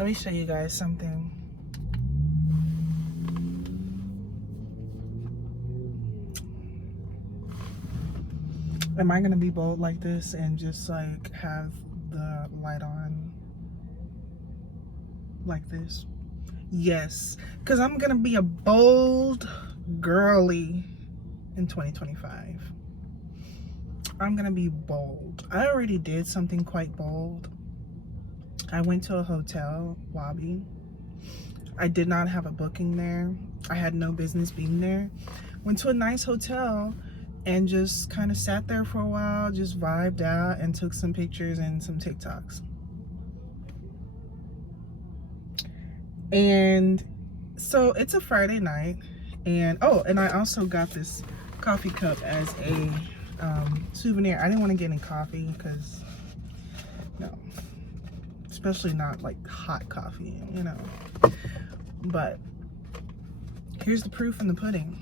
Let me show you guys something. Am I gonna be bold like this and just like have the light on like this? Yes, because I'm gonna be a bold girly in 2025. I'm gonna be bold. I already did something quite bold. I went to a hotel lobby. I did not have a booking there. I had no business being there. Went to a nice hotel and just kind of sat there for a while, just vibed out and took some pictures and some TikToks. And so it's a Friday night, and oh, and I also got this coffee cup as a souvenir. I didn't want to get any coffee because, no, especially not like hot coffee, you know. But here's the proof in the pudding,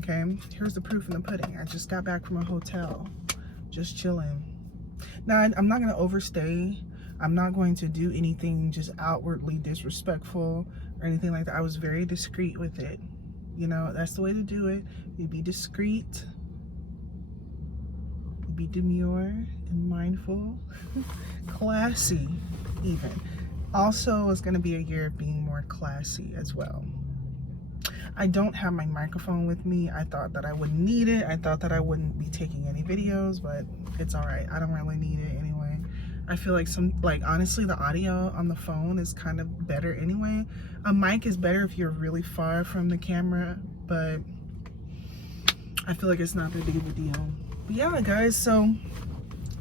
okay? Here's the proof in the pudding. I just got back from a hotel, just chilling. Now, I'm not going to overstay. I'm not going to do anything just outwardly disrespectful or anything like that. I was very discreet with it. You know, that's the way to do it. You be discreet, you be demure and mindful, classy even. Also, it's going to be a year of being more classy as well. I don't have my microphone with me. I thought that I wouldn't need it. I thought that I wouldn't be taking any videos, but it's all right. I don't really need it anyway. I feel like honestly, the audio on the phone is kind of better anyway. A mic is better if you're really far from the camera, but I feel like it's not that big of a deal. But yeah, guys, so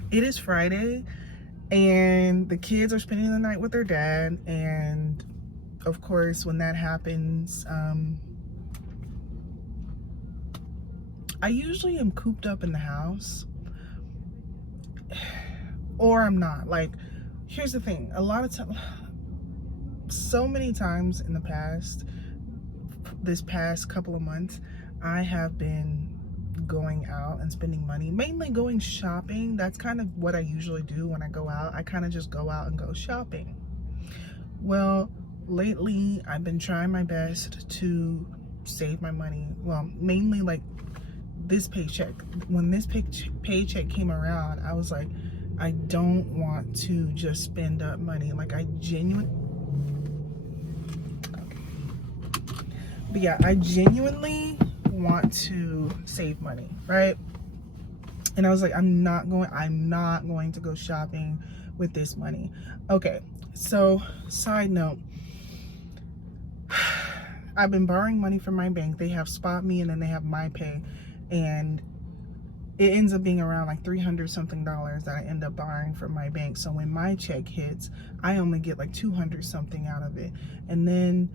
it is Friday and the kids are spending the night with their dad. And of course, when that happens, I usually am cooped up in the house, or I'm not. Like, here's the thing. A lot of times, so many times in the past, this past couple of months, I have been going out and spending money, mainly going shopping. That's kind of what I usually do when I go out. I kind of just go out and go shopping. Well, lately, I've been trying my best to save my money. Well, mainly like this paycheck. When this paycheck came around, I was like, I don't want to just spend up money. Like, I genuinely want to save money, right? And I was like, I'm not going to go shopping with this money. Okay, so side note, I've been borrowing money from my bank. They have Spot Me and then they have My Pay, and it ends up being around like $300 something that I end up borrowing from my bank. So when my check hits, I only get like 200 something out of it. And then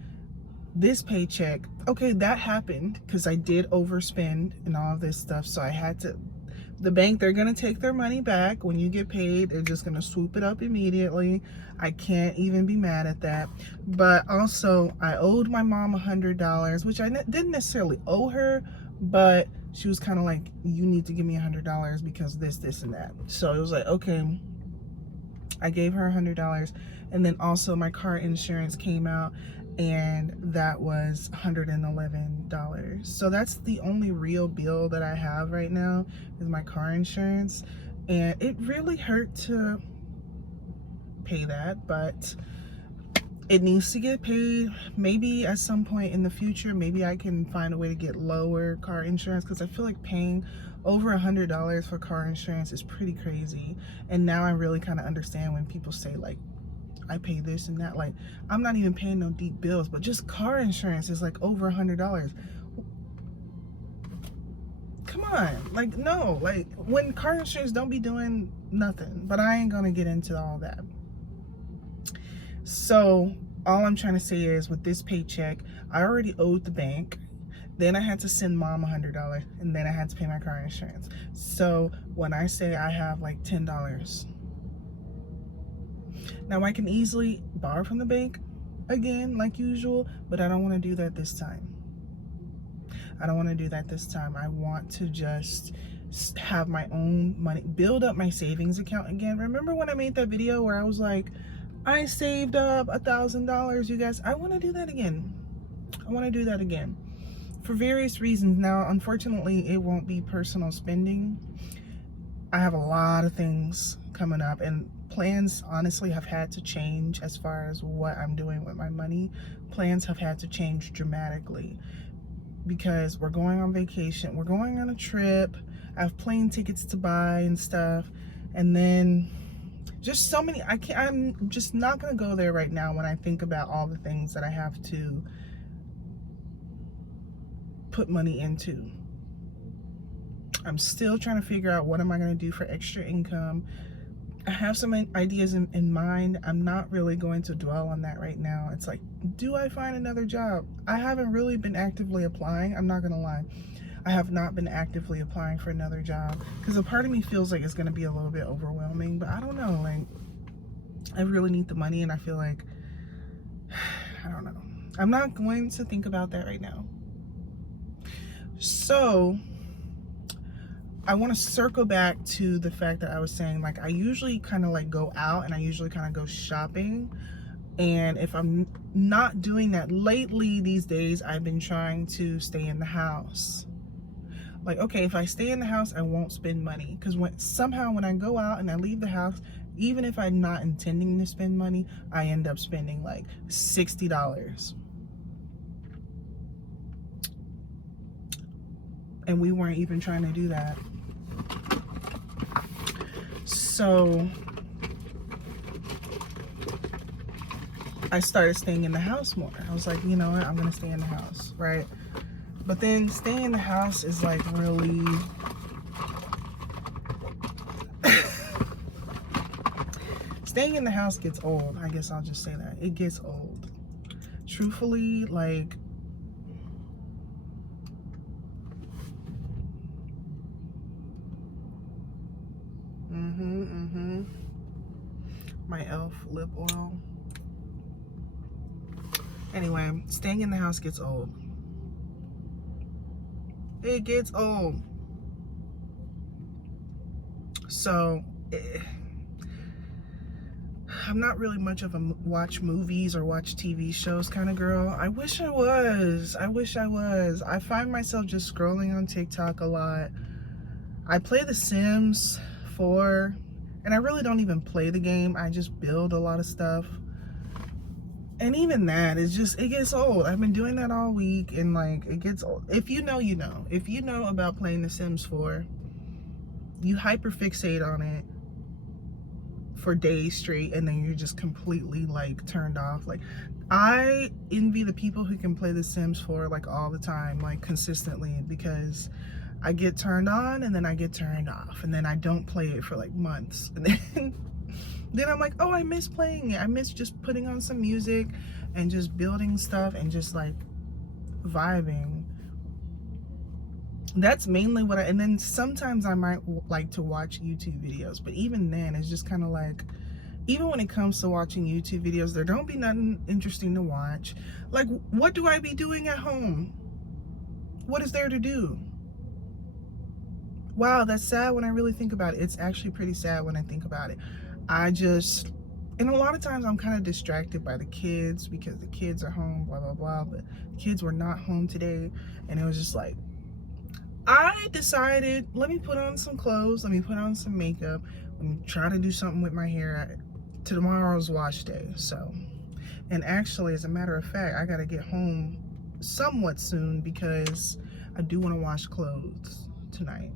this paycheck, okay, that happened because I did overspend and all of this stuff. So I had to, the bank, they're going to take their money back when you get paid. They're just going to swoop it up immediately. I can't even be mad at that. But also, I owed my mom $100, which I didn't necessarily owe her, but she was kind of like, you need to give me $100 because this, and that. So it was like, okay, I gave her $100. And then also my car insurance came out, and that was $111. So that's the only real bill that I have right now is my car insurance. And it really hurt to pay that, but it needs to get paid. Maybe at some point in the future, maybe I can find a way to get lower car insurance, because I feel like paying over $100 for car insurance is pretty crazy. And now I really kind of understand when people say like, I pay this and that. Like, I'm not even paying no deep bills, but just car insurance is like over $100. Come on, like, no, like, when car insurance don't be doing nothing. But I ain't gonna get into all that. So all I'm trying to say is, with this paycheck, I already owed the bank. Then I had to send mom $100, and then I had to pay my car insurance. So when I say I have like $10, now I can easily borrow from the bank again like usual, but I don't want to do that this time. I don't want to do that this time. I want to just have my own money, build up my savings account again. Remember when I made that video where I was like, I saved up $1,000, you guys. I want to do that again. I want to do that again for various reasons. Now, unfortunately, it won't be personal spending. I have a lot of things coming up, and plans honestly have had to change as far as what I'm doing with my money. Plans have had to change dramatically because we're going on vacation. We're going on a trip. I have plane tickets to buy and stuff. And then just so many, I'm just not gonna go there right now when I think about all the things that I have to put money into. I'm still trying to figure out what am I gonna do for extra income. I have some ideas in mind. I'm not really going to dwell on that right now. It's like, do I find another job? I haven't really been actively applying. I'm not gonna lie. I have not been actively applying for another job because a part of me feels like it's gonna be a little bit overwhelming, but I don't know, like, I really need the money and I feel like, I don't know. I'm not going to think about that right now. So, I want to circle back to the fact that I was saying, like, I usually kind of like go out and I usually kind of go shopping. And if I'm not doing that lately these days, I've been trying to stay in the house. Like, okay, if I stay in the house, I won't spend money. Because when I go out and I leave the house, even if I'm not intending to spend money, I end up spending like $60. And we weren't even trying to do that. So I started staying in the house more. I was like, you know what, I'm gonna stay in the house, right? But then staying in the house is like really staying in the house gets old. I guess I'll just say that. It gets old. Truthfully, like, my e.l.f. lip oil. Anyway, staying in the house gets old. It gets old. So, I'm not really much of a watch movies or watch TV shows kind of girl. I wish I was. I wish I was. I find myself just scrolling on TikTok a lot. I play The Sims 4, and I really don't even play the game. I just build a lot of stuff. And even that is just, it gets old. I've been doing that all week, and like, it gets old. If you know, you know. If you know about playing The Sims 4, you hyperfixate on it for days straight, and then you're just completely like turned off. Like, I envy the people who can play The Sims 4 like all the time, like consistently, because I get turned on and then I get turned off, and then I don't play it for like months, and then I'm like, oh, I miss playing it. I miss just putting on some music and just building stuff and just like vibing. That's mainly what and then sometimes I might like to watch YouTube videos, but even then it's just kind of like, even when it comes to watching YouTube videos, there don't be nothing interesting to watch. Like, what do I be doing at home? What is there to do? Wow, that's sad when I really think about it. It's actually pretty sad when I think about it. And a lot of times I'm kind of distracted by the kids because the kids are home, blah, blah, blah. But the kids were not home today. And it was just like, I decided, let me put on some clothes. Let me put on some makeup. Let me try to do something with my hair. Tomorrow's wash day. So, and actually, as a matter of fact, I got to get home somewhat soon because I do want to wash clothes tonight.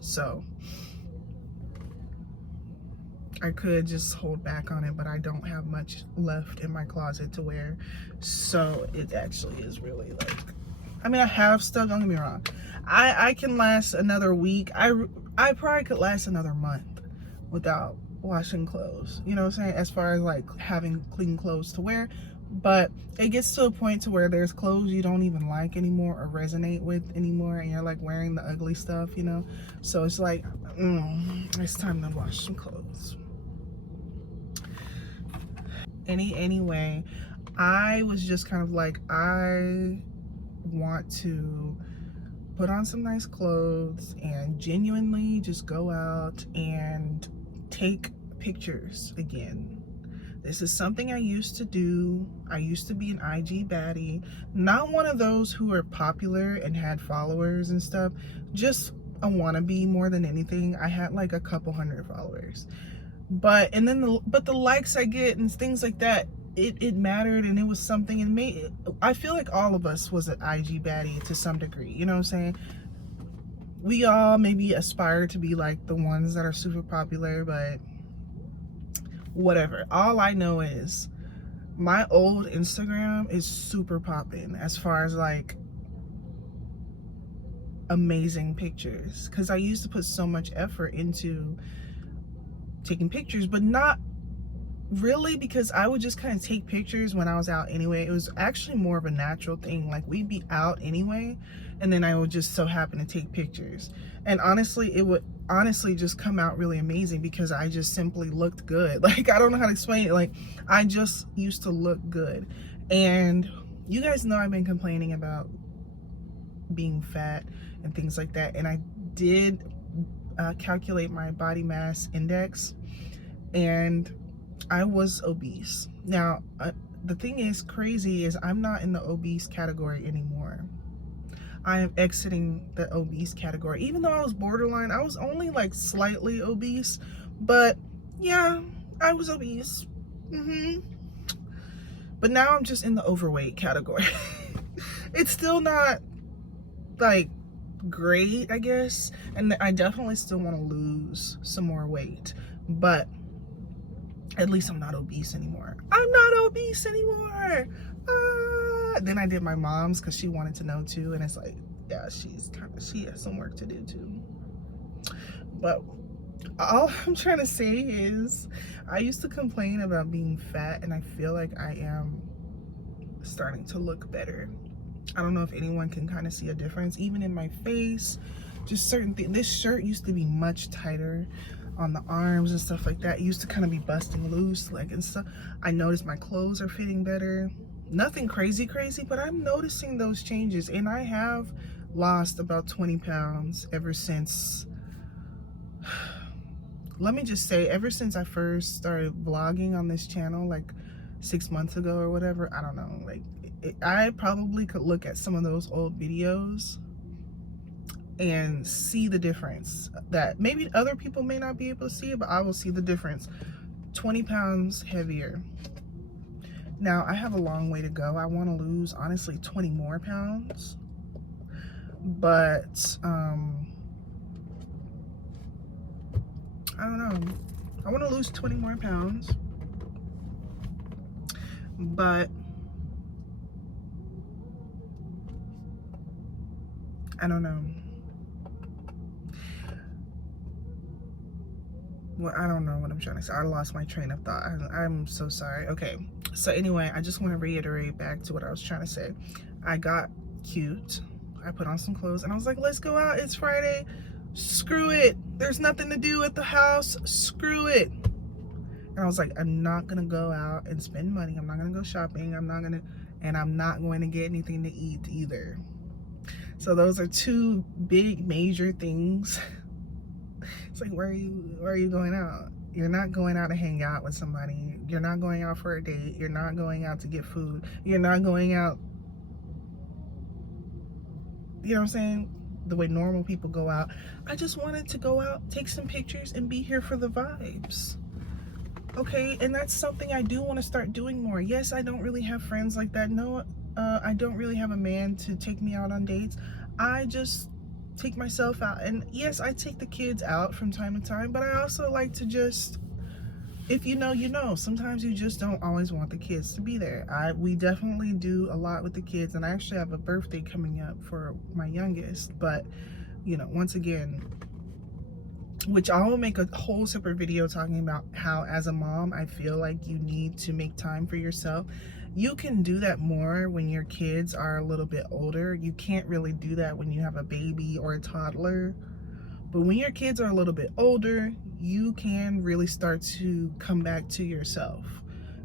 So I could just hold back on it, but I don't have much left in my closet to wear. So it actually is really like, I mean, I have stuff, don't get me wrong. I can last another week. I probably could last another month without washing clothes. You know what I'm saying? As far as like having clean clothes to wear. But it gets to a point to where there's clothes you don't even like anymore or resonate with anymore, and you're like wearing the ugly stuff, you know? So it's like, it's time to wash some clothes. Anyway, I was just kind of like, I want to put on some nice clothes and genuinely just go out and take pictures again. This is something I used to do. I used to be an IG baddie, not one of those who were popular and had followers and stuff, just a wannabe more than anything. I had like a couple hundred followers, but the likes I get and things like that, it mattered, and it was something, and made, I feel like all of us was an IG baddie to some degree, you know what I'm saying? We all maybe aspire to be like the ones that are super popular, but whatever. All I know is my old Instagram is super popping as far as like amazing pictures, because I used to put so much effort into taking pictures, but not really, because I would just kind of take pictures when I was out anyway. It was actually more of a natural thing. Like, we'd be out anyway, and then I would just so happen to take pictures. And honestly, it would honestly just come out really amazing because I just simply looked good. Like, I don't know how to explain it. Like, I just used to look good. And you guys know I've been complaining about being fat and things like that. And I did calculate my body mass index, and I was obese. Now, the thing is crazy is I'm not in the obese category anymore. I am exiting the obese category. Even though I was borderline, I was only like slightly obese, but yeah, I was obese. But now I'm just in the overweight category. It's still not like great, I guess, and I definitely still want to lose some more weight, but at least I'm not obese anymore. I'm not obese anymore. Then I did my mom's because she wanted to know too, and it's like, yeah, she has some work to do too. But all I'm trying to say is, I used to complain about being fat, and I feel like I am starting to look better. I don't know if anyone can kind of see a difference, even in my face, just certain things. This shirt used to be much tighter on the arms and stuff like that. It used to kind of be busting loose, like, and stuff. I noticed my clothes are fitting better. Nothing crazy, but I'm noticing those changes, and I have lost about 20 pounds ever since, let me just say, ever since I first started vlogging on this channel, like 6 months ago or whatever. I don't know, like, I probably could look at some of those old videos and see the difference that maybe other people may not be able to see, but I will see the difference. 20 pounds heavier. Now, I have a long way to go. I want to lose, honestly, 20 more pounds, but I don't know. I want to lose 20 more pounds, but I don't know. Well, I don't know what I'm trying to say. I lost my train of thought. I'm so sorry. Okay, so anyway, I just want to reiterate back to what I was trying to say. I got cute. I put on some clothes, and I was like, let's go out. It's Friday. Screw it. There's nothing to do at the house. Screw it. And I was like, I'm not going to go out and spend money. I'm not going to go shopping. I'm not going to get anything to eat either. So those are two big major things. It's like, where are you going out? You're not going out to hang out with somebody. You're not going out for a date. You're not going out to get food. You're not going out, you know what I'm saying, the way normal people go out. I just wanted to go out, take some pictures, and be here for the vibes. Okay, and that's something I do want to start doing more. Yes, I don't really have friends like that. No, I don't really have a man to take me out on dates. I just take myself out, and yes, I take the kids out from time to time, but I also like to just, if you know, you know. Sometimes you just don't always want the kids to be there. We definitely do a lot with the kids, and I actually have a birthday coming up for my youngest, but you know, once again, which I will make a whole separate video talking about how, as a mom, I feel like you need to make time for yourself. You can do that more when your kids are a little bit older. You can't really do that when you have a baby or a toddler. But when your kids are a little bit older, you can really start to come back to yourself.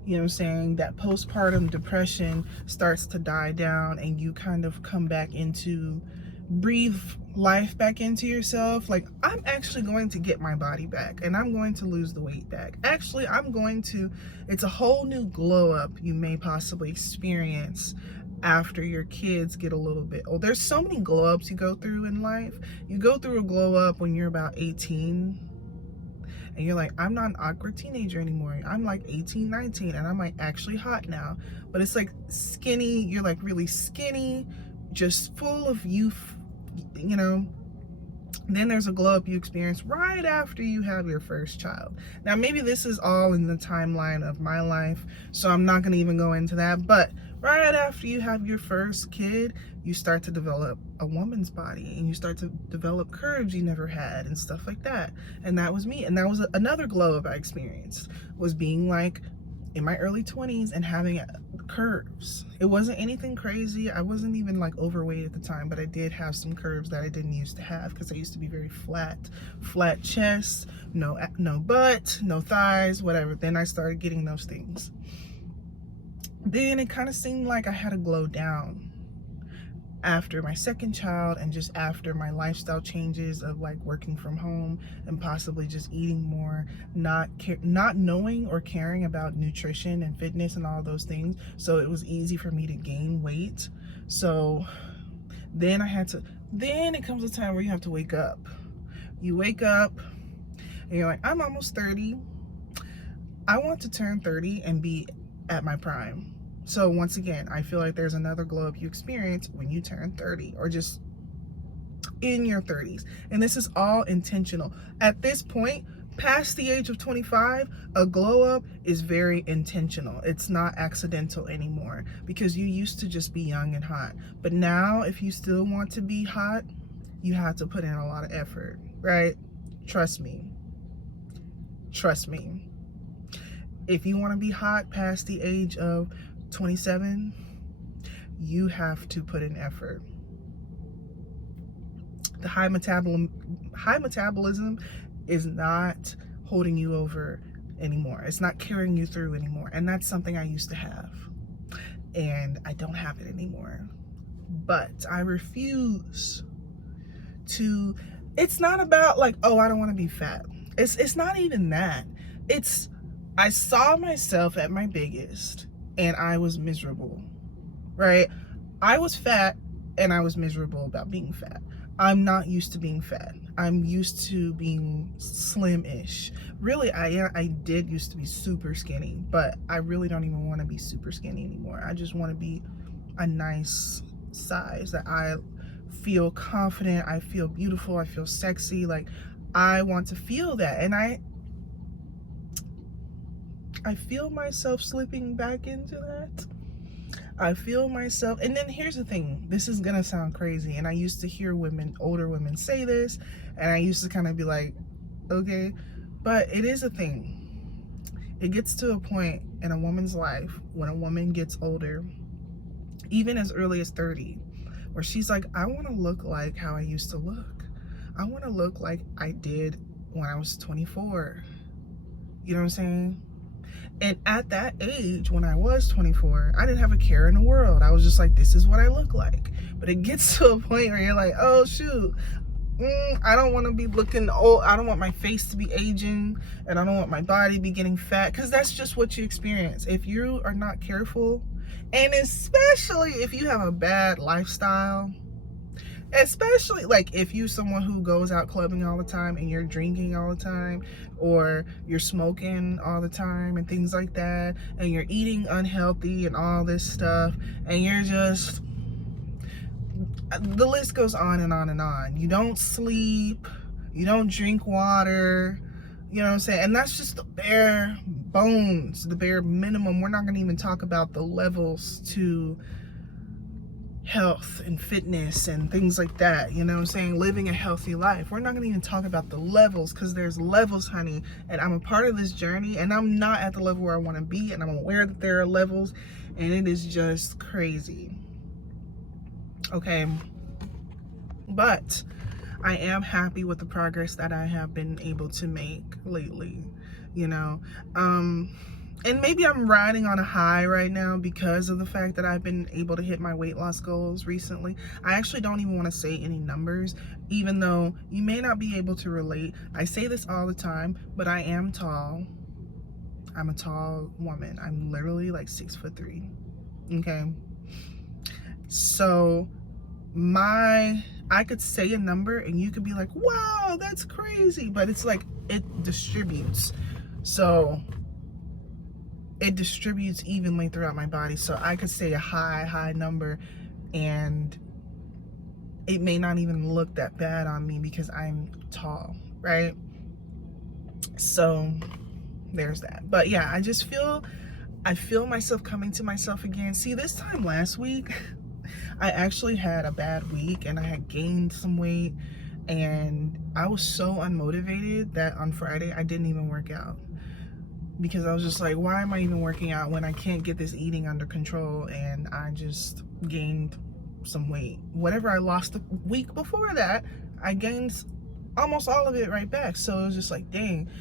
You know what I'm saying? That postpartum depression starts to die down, and you kind of come back into breathe life back into yourself. Like, I'm actually going to get my body back, and I'm going to lose the weight back. Actually, it's a whole new glow up you may possibly experience after your kids get a little bit old. There's so many glow ups you go through in life. You go through a glow up when you're about 18, and you're like, I'm not an awkward teenager anymore. I'm like 18, 19, and I'm like actually hot now. But it's like skinny, you're like really skinny, just full of youth, you know. Then there's a glow up you experience right after you have your first child. Now, maybe this is all in the timeline of my life, so I'm not gonna even go into that, but right after you have your first kid, you start to develop a woman's body, and you start to develop curves you never had and stuff like that. And that was me. And that was another glow up I experienced, was being like in my early 20s and having curves. It wasn't anything crazy. I wasn't even like overweight at the time, but I did have some curves that I didn't used to have, because I used to be very flat chest, no butt, no thighs, whatever. Then I started getting those things. Then it kind of seemed like I had to glow down after my second child, and just after my lifestyle changes of like working from home and possibly just eating more, not knowing or caring about nutrition and fitness and all those things. So it was easy for me to gain weight. So then then it comes a time where you have to wake up. You wake up and you're like, I'm almost 30. I want to turn 30 and be at my prime. So once again, I feel like there's another glow up you experience when you turn 30, or just in your 30s. And this is all intentional. At this point, past the age of 25, a glow up is very intentional. It's not accidental anymore, because you used to just be young and hot. But now, if you still want to be hot, you have to put in a lot of effort, right? Trust me. Trust me. If you want to be hot past the age of 27, you have to put in effort. The high metabolism is not holding you over anymore. It's not carrying you through anymore. And that's something I used to have, and I don't have it anymore. But I refuse to. It's not about like, oh, I don't want to be fat. It's not even that. I saw myself at my biggest, and I was miserable, right? I was fat, and I was miserable about being fat. I'm not used to being fat. I'm used to being slim-ish. Really, I did used to be super skinny, but I really don't even want to be super skinny anymore. I just want to be a nice size that I feel confident, I feel beautiful, I feel sexy. Like, I want to feel that, and I feel myself slipping back into that. I feel myself, and then here's the thing, this is gonna sound crazy, and I used to hear older women say this, and I used to kind of be like, okay, but it is a thing. It gets to a point in a woman's life when a woman gets older, even as early as 30, where she's like, I want to look like how I used to look. I want to look like I did when I was 24. You know what I'm saying? And at that age, when I was 24, I didn't have a care in the world. I was just like, this is what I look like. But it gets to a point where you're like, oh, shoot, I don't want to be looking old. I don't want my face to be aging, and I don't want my body to be getting fat, because that's just what you experience. If you are not careful, and especially if you have a bad lifestyle, especially like if you're someone who goes out clubbing all the time, and you're drinking all the time, or you're smoking all the time and things like that, and you're eating unhealthy and all this stuff, and you're just, the list goes on and on and on. You don't sleep, you don't drink water, you know what I'm saying? And that's just the bare bones, the bare minimum. We're not going to even talk about the levels to health and fitness and things like that, you know what I'm saying? Living a healthy life. We're not gonna even talk about the levels, because there's levels, honey, and I'm a part of this journey, and I'm not at the level where I want to be, and I'm aware that there are levels, and it is just crazy. Okay, but I am happy with the progress that I have been able to make lately, you know. and maybe I'm riding on a high right now because of the fact that I've been able to hit my weight loss goals recently. I actually don't even want to say any numbers, even though you may not be able to relate. I say this all the time, but I am tall. I'm a tall woman. I'm literally like 6'3". Okay. So I could say a number and you could be like, wow, that's crazy. But it's like, it distributes. So it distributes evenly throughout my body. So I could say a high number and it may not even look that bad on me because I'm tall, right? So there's that. But yeah, I feel myself coming to myself again. See, this time last week, I actually had a bad week and I had gained some weight and I was so unmotivated that on Friday I didn't even work out. Because I was just like, why am I even working out when I can't get this eating under control? And I just gained some weight. Whatever I lost the week before that, I gained almost all of it right back. So it was just like, dang.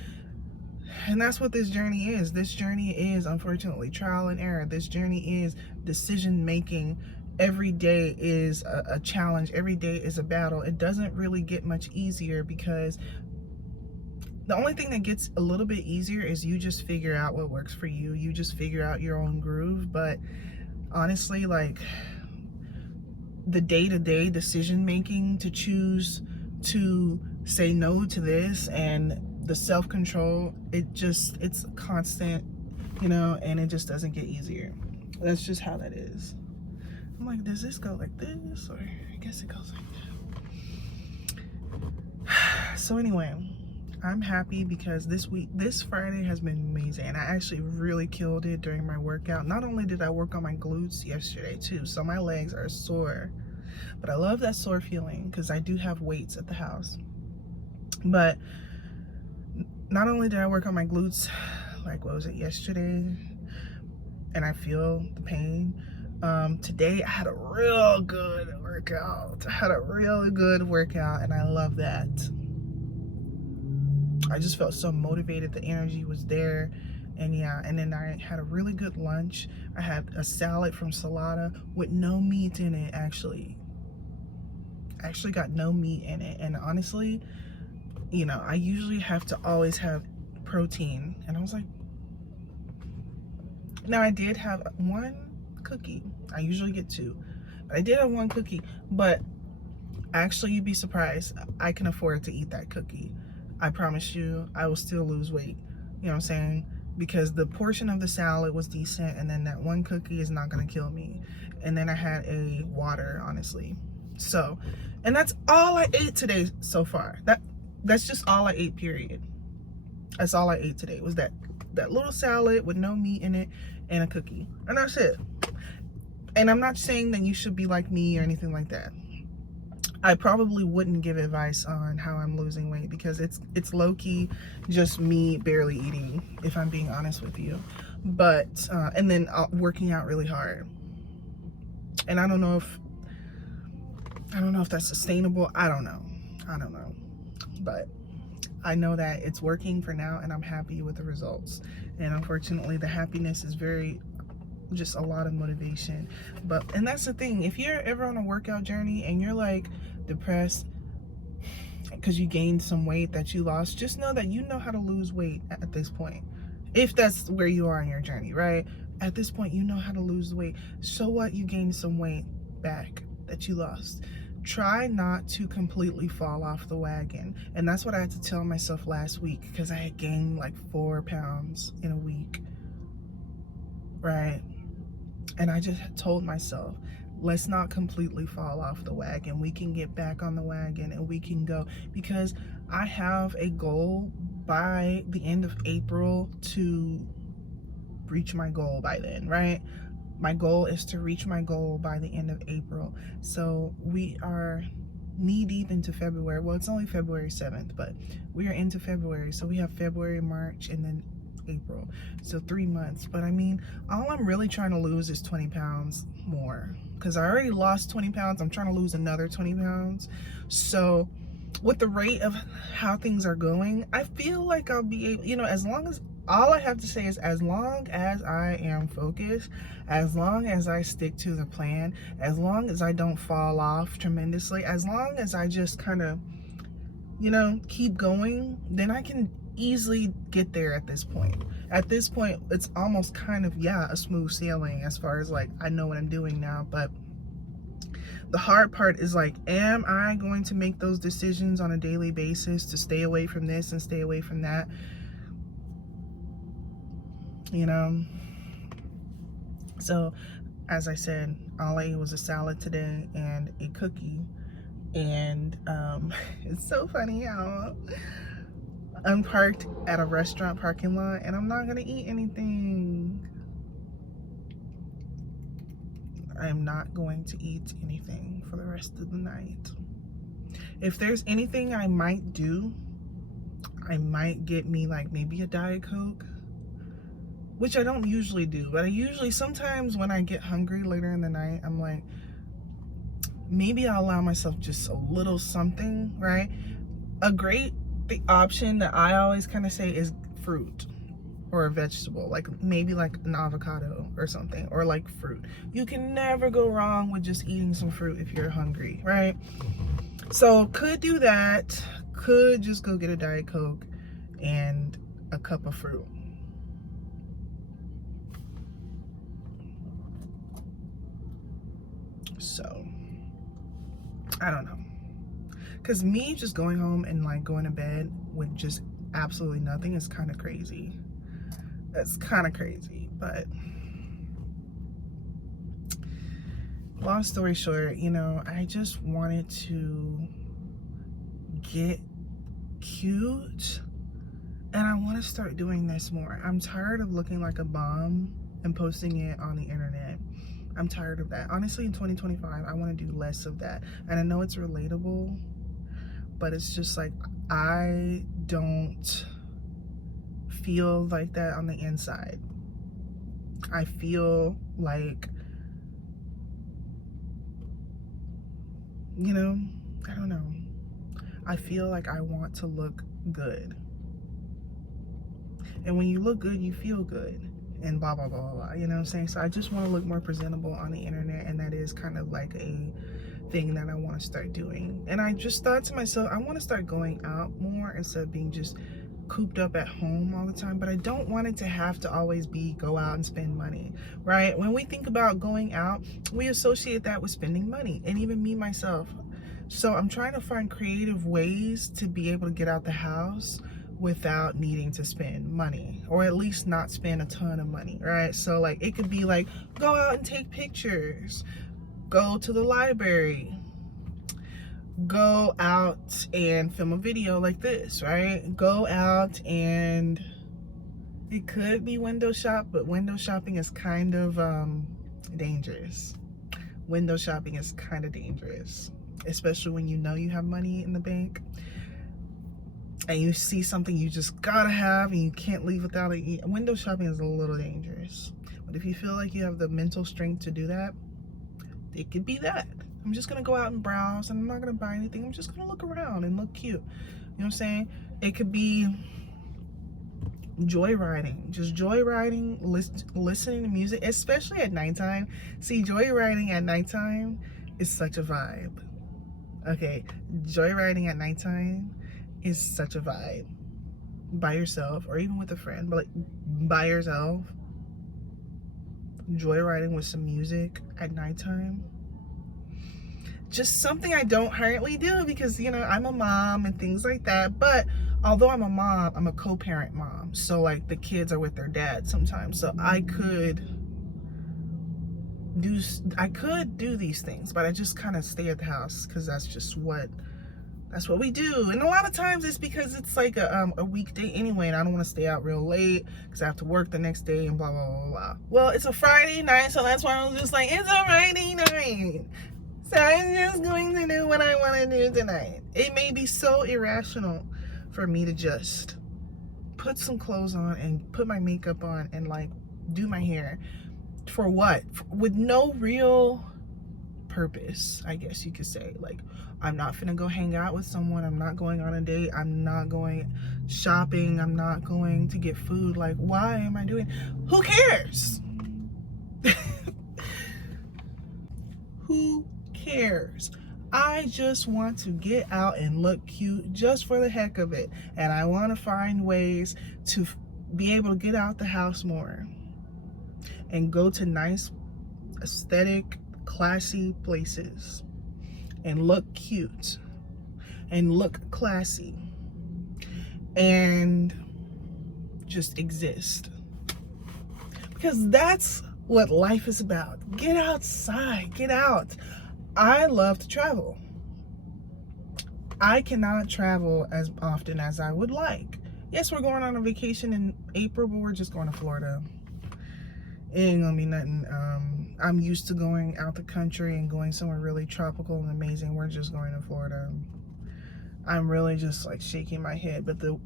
And that's what this journey is. This journey is, unfortunately, trial and error. This journey is decision making. Every day is a challenge. Every day is a battle. It doesn't really get much easier because the only thing that gets a little bit easier is you just figure out what works for you. You just figure out your own groove. But honestly, like the day-to-day decision making to choose to say no to this and the self-control, it's constant, you know, and it just doesn't get easier. That's just how that is. I'm like, does this go like this? Or I guess it goes like that. So anyway, I'm happy because this Friday has been amazing. And I actually really killed it during my workout. Not only did I work on my glutes yesterday too, so my legs are sore. But I love that sore feeling because I do have weights at the house. But not only did I work on my glutes, like what was it, yesterday, and I feel the pain. Today I had a real good workout. And I love that. I just felt so motivated. The energy was there. And yeah, and then I had a really good lunch. I had a salad from Salata with no meat in it, actually. I actually got no meat in it. And honestly, you know, I usually have to always have protein. And I was like, now I did have one cookie. I usually get two. But I did have one cookie. But actually, you'd be surprised. I can afford to eat that cookie. I promise you, I will still lose weight. You know what I'm saying? Because the portion of the salad was decent, and then that one cookie is not gonna kill me. And then I had a water, honestly. So, and that's all I ate today so far. That's just all I ate, period. That's all I ate today, was that little salad with no meat in it and a cookie. And that's it. And I'm not saying that you should be like me or anything like that. I probably wouldn't give advice on how I'm losing weight because it's low-key just me barely eating, if I'm being honest with you. But and then working out really hard. And I don't know if that's sustainable. I don't know. But I know that it's working for now and I'm happy with the results. And unfortunately, the happiness is just a lot of motivation. And that's the thing, if you're ever on a workout journey and you're like depressed because you gained some weight that you lost, just know that you know how to lose weight at this point. If that's where you are in your journey, right? At this point, you know how to lose weight. So what? You gained some weight back that you lost. Try not to completely fall off the wagon. And that's what I had to tell myself last week because I had gained like 4 pounds in a week, right? And I just told myself, let's not completely fall off the wagon. We can get back on the wagon and we can go, because I have a goal by the end of April to reach my goal by then, right? My goal is to reach my goal by the end of April. So we are knee deep into February. Well, it's only February 7th, but we are into February. So we have February, March, and then April. So 3 months. But I mean, all I'm really trying to lose is 20 pounds more, because I already lost 20 pounds. I'm trying to lose another 20 pounds. So with the rate of how things are going, I feel like I'll be able, you know, as long as all I have to say is, as long as I am focused, as long as I stick to the plan, as long as I don't fall off tremendously, as long as I just kind of, you know, keep going, then I can easily get there at this point. At this point, it's almost kind of, yeah, a smooth sailing as far as like, I know what I'm doing now. But the hard part is like, am I going to make those decisions on a daily basis to stay away from this and stay away from that? You know? So, as I said, all I ate was a salad today and a cookie. And it's so funny how I'm parked at a restaurant parking lot and I'm not gonna eat anything. I'm not going to eat anything for the rest of the night. If there's anything I might do, I might get me like maybe a Diet Coke, which I don't usually do, but I usually, sometimes when I get hungry later in the night, I'm like, maybe I'll allow myself just a little something, right? A great option that I always kind of say is fruit or a vegetable, like maybe like an avocado or something, or like fruit. You can never go wrong with just eating some fruit if you're hungry, right? So could do that, could just go get a Diet Coke and a cup of fruit. So I don't know, because me just going home and like going to bed with just absolutely nothing is kind of crazy. That's kind of crazy. But long story short, you know, I just wanted to get cute and I want to start doing this more. I'm tired of looking like a bum and posting it on the internet. I'm tired of that. Honestly, in 2025, I want to do less of that. And I know it's relatable, but it's just like, I don't feel like that on the inside. I feel like, you know, I don't know. I feel like I want to look good. And when you look good, you feel good. And blah, blah, blah, blah, blah. You know what I'm saying? So I just want to look more presentable on the internet. And that is kind of like a thing that I want to start doing. And I just thought to myself, I want to start going out more instead of being just cooped up at home all the time. But I don't want it to have to always be go out and spend money, right? When we think about going out, we associate that with spending money, and even me myself. So I'm trying to find creative ways to be able to get out the house without needing to spend money, or at least not spend a ton of money, right? So like, it could be like, go out and take pictures, go to the library, go out and film a video like this, right? Go out and it could be window shop, but window shopping is kind of dangerous. Window shopping is kind of dangerous, especially when you know you have money in the bank and you see something you just gotta have and you can't leave without it. Window shopping is a little dangerous, but if you feel like you have the mental strength to do that, it could be that. I'm just gonna go out and browse and I'm not gonna buy anything. I'm just gonna look around and look cute. You know what I'm saying? It could be joyriding, just joyriding, listening to music, especially at nighttime. See, joyriding at nighttime is such a vibe. Okay, joyriding at nighttime is such a vibe. By yourself or even with a friend, but like by yourself, joyriding with some music at nighttime. Just something I don't hardly do because, you know, I'm a mom and things like that. But although I'm a mom, I'm a co-parent mom. So like the kids are with their dad sometimes. So I could do these things, but I just kind of stay at the house because that's what we do. And a lot of times it's because it's like a weekday anyway, and I don't want to stay out real late because I have to work the next day and blah, blah, blah, blah. Well, it's a Friday night, so that's why I was just like, it's a Friday night. So I'm just going to do what I want to do tonight. It may be so irrational for me to just put some clothes on and put my makeup on and like do my hair. For what? With no real purpose, I guess you could say. Like, I'm not finna go hang out with someone. I'm not going on a date. I'm not going shopping. I'm not going to get food. Like, why am I doing? Who cares? Who cares? I just want to get out and look cute just for the heck of it. And I want to find ways to be able to get out the house more and go to nice, aesthetic, classy places and look cute and look classy and just exist. Because that's what life is about. Get outside, get out. I love to travel. I cannot travel as often as I would like. Yes, we're going on a vacation in April, but we're just going to Florida. It ain't gonna be nothing. I'm used to going out the country and going somewhere really tropical and amazing. We're just going to Florida. I'm really just like shaking my head, but the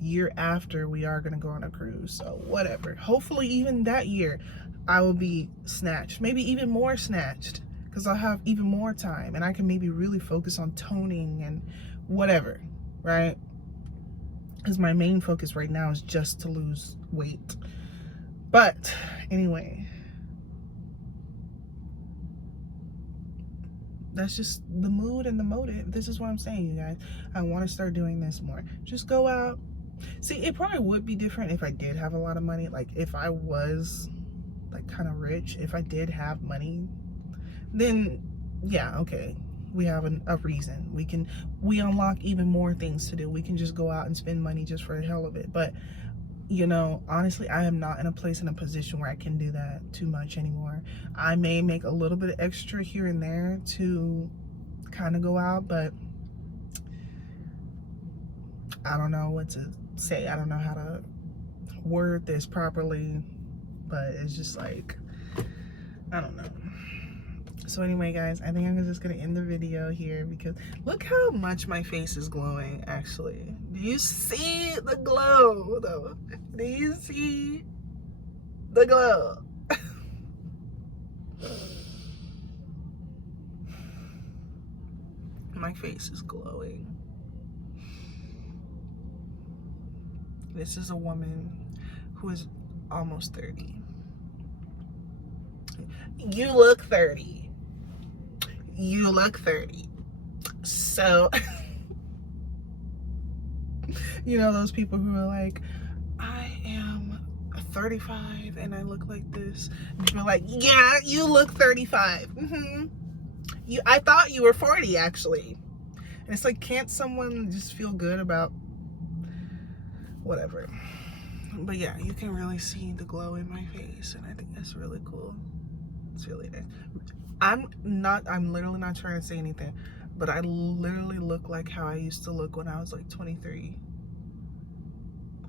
year after we are gonna go on a cruise, so whatever. Hopefully even that year I will be snatched, maybe even more snatched, because I'll have even more time and I can maybe really focus on toning and whatever, right? Because my main focus right now is just to lose weight. But anyway, that's just the mood and the motive. This is what I'm saying, you guys. I want to start doing this more. Just go out. See, it probably would be different if I did have a lot of money. Like, if I was like kind of rich, if I did have money, then yeah, okay, we have a reason. We unlock even more things to do. We can just go out and spend money just for the hell of it. But you know, honestly, I am not in a position where I can do that too much anymore. I may make a little bit of extra here and there to kind of go out, but I don't know what to say. I don't know how to word this properly, but it's just like, I don't know. So anyway, guys, I think I'm just gonna end the video here because look how much my face is glowing, actually. Do you see the glow, though? Do you see the glow? My face is glowing. This is a woman who is almost 30. You look 30. You look 30. So, you know those people who are like, I am 35 and I look like this. And people are like, yeah, you look 35. I thought you were 40, actually. And it's like, can't someone just feel good about whatever? But yeah, you can really see the glow in my face, and I think that's really cool. It's really nice. I'm literally not trying to say anything, but I literally look like how I used to look when I was like 23.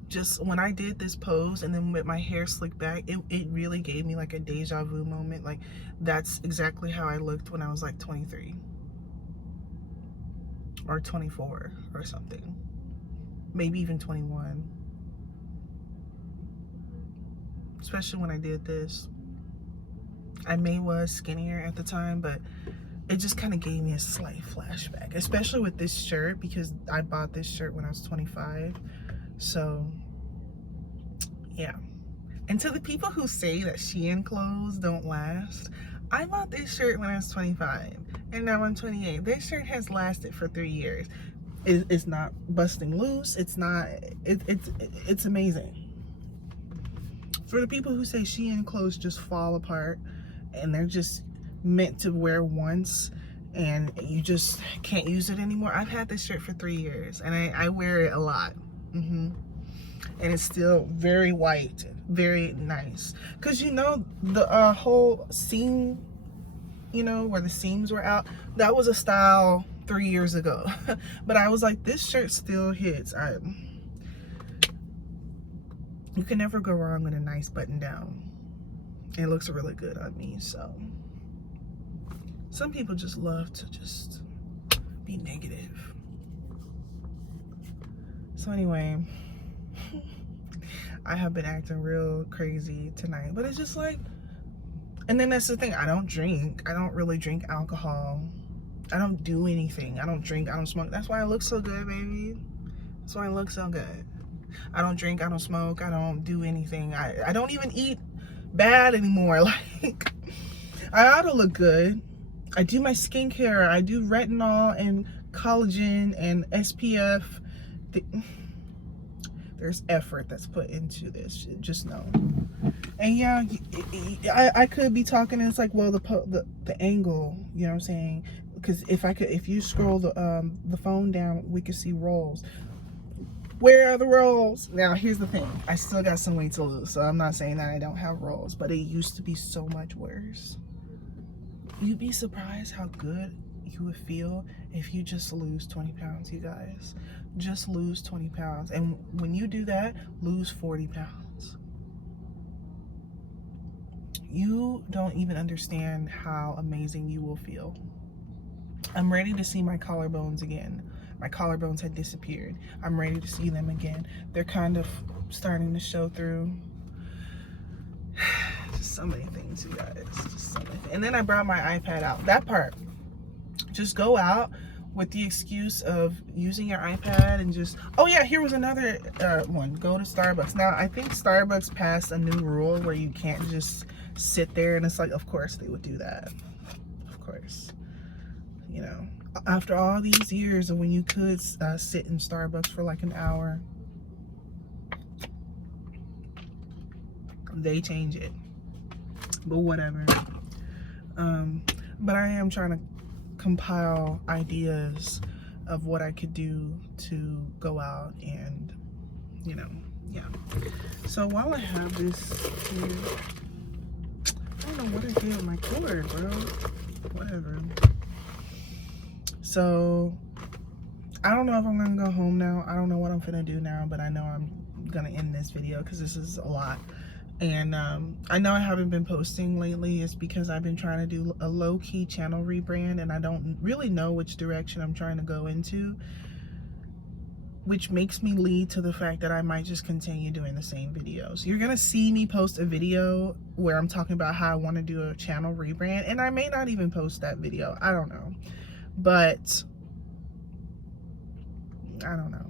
Just when I did this pose and then with my hair slicked back, it really gave me like a deja vu moment. Like, that's exactly how I looked when I was like 23 or 24 or something, maybe even 21, especially when I did this. I was skinnier at the time, but it just kind of gave me a slight flashback, especially with this shirt, because I bought this shirt when I was 25. So yeah. And to the people who say that Shein clothes don't last, I bought this shirt when I was 25 and now I'm 28. This shirt has lasted for 3 years. It's not busting loose. It's not, it's amazing. For the people who say Shein clothes just fall apart and they're just meant to wear once and you just can't use it anymore. I've had this shirt for 3 years and I wear it a lot. And it's still very white, very nice. Cause you know, the whole seam, you know, where the seams were out, that was a style 3 years ago. But I was like, this shirt still hits. You can never go wrong with a nice button down. It looks really good on me. So some people just love to just be negative. So anyway, I have been acting real crazy tonight, but it's just like, And then that's the thing, I don't drink. I don't really drink alcohol. I don't do anything. I don't drink, I don't smoke. That's why I look so good, baby. That's why I look so good. I don't drink, I don't smoke, I don't do anything. I don't even eat bad anymore. Like, I ought to look good. I do my skincare. I do retinol and collagen and SPF. There's effort that's put into this. Just know. And yeah, I could be talking and it's like, well, the angle, you know what I'm saying? Because if you scroll the phone down, we could see rolls. Where are the rolls? Now, here's the thing. I still got some weight to lose, so I'm not saying that I don't have rolls, but it used to be so much worse. You'd be surprised how good you would feel if you just lose 20 pounds, you guys. Just lose 20 pounds. And when you do that, lose 40 pounds. You don't even understand how amazing you will feel. I'm ready to see my collarbones again. My collarbones had disappeared. I'm ready to see them again. They're kind of starting to show through. Just so many things, you guys. Just so many things. And then I brought my iPad out. That part. Just go out with the excuse of using your iPad and just... Oh yeah, here was another one. Go to Starbucks. Now, I think Starbucks passed a new rule where you can't just sit there. And it's like, of course they would do that. Of course. You know, after all these years of when you could sit in Starbucks for like an hour, they change it. But whatever. But I am trying to compile ideas of what I could do to go out and, you know, yeah. So while I have this here, I don't know what I did with my cord, bro. Whatever. So, I don't know if I'm gonna go home now. I don't know what I'm gonna do now, but I know I'm gonna end this video because this is a lot. And I know I haven't been posting lately. It's because I've been trying to do a low-key channel rebrand, and I don't really know which direction I'm trying to go into, which makes me lead to the fact that I might just continue doing the same videos. You're gonna see me post a video where I'm talking about how I want to do a channel rebrand, and I may not even post that video. I don't know. But I don't know.